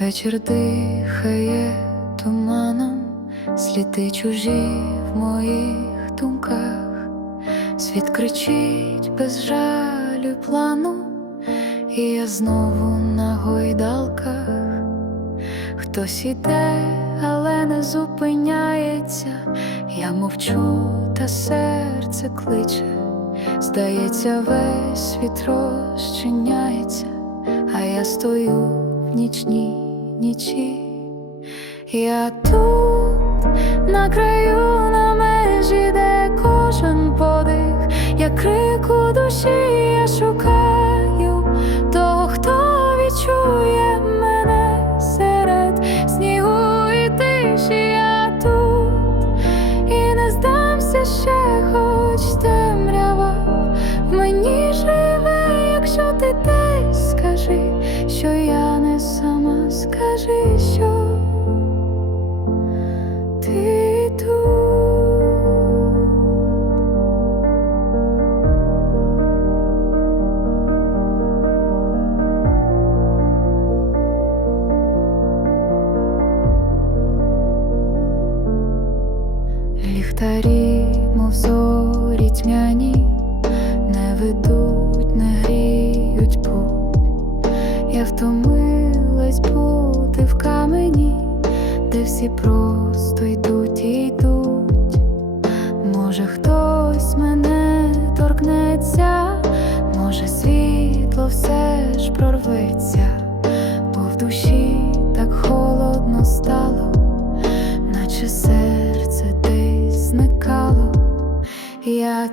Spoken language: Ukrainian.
Вечір дихає туманом, сліди чужі в моїх думках, світ кричить без жалю плану, і я знову на гойдалках. Хтось іде, але не зупиняється. Я мовчу, та серце кличе. Здається, весь світ розчиняється, а я стою в нічній нічі. Я тут на краю, на межі, де кожен подих, я крику душі, я шукаю того, хто відчує мене серед снігу і тиші. Я тут і не здамся ще, Ліхтарі, мов зорі тьмяні, не ведуть, не гріють путь. Я втомилась бути в камені, де всі просто йдуть і йдуть. Може, хтось мене торкнеться, може, світло все ж прорветься, Я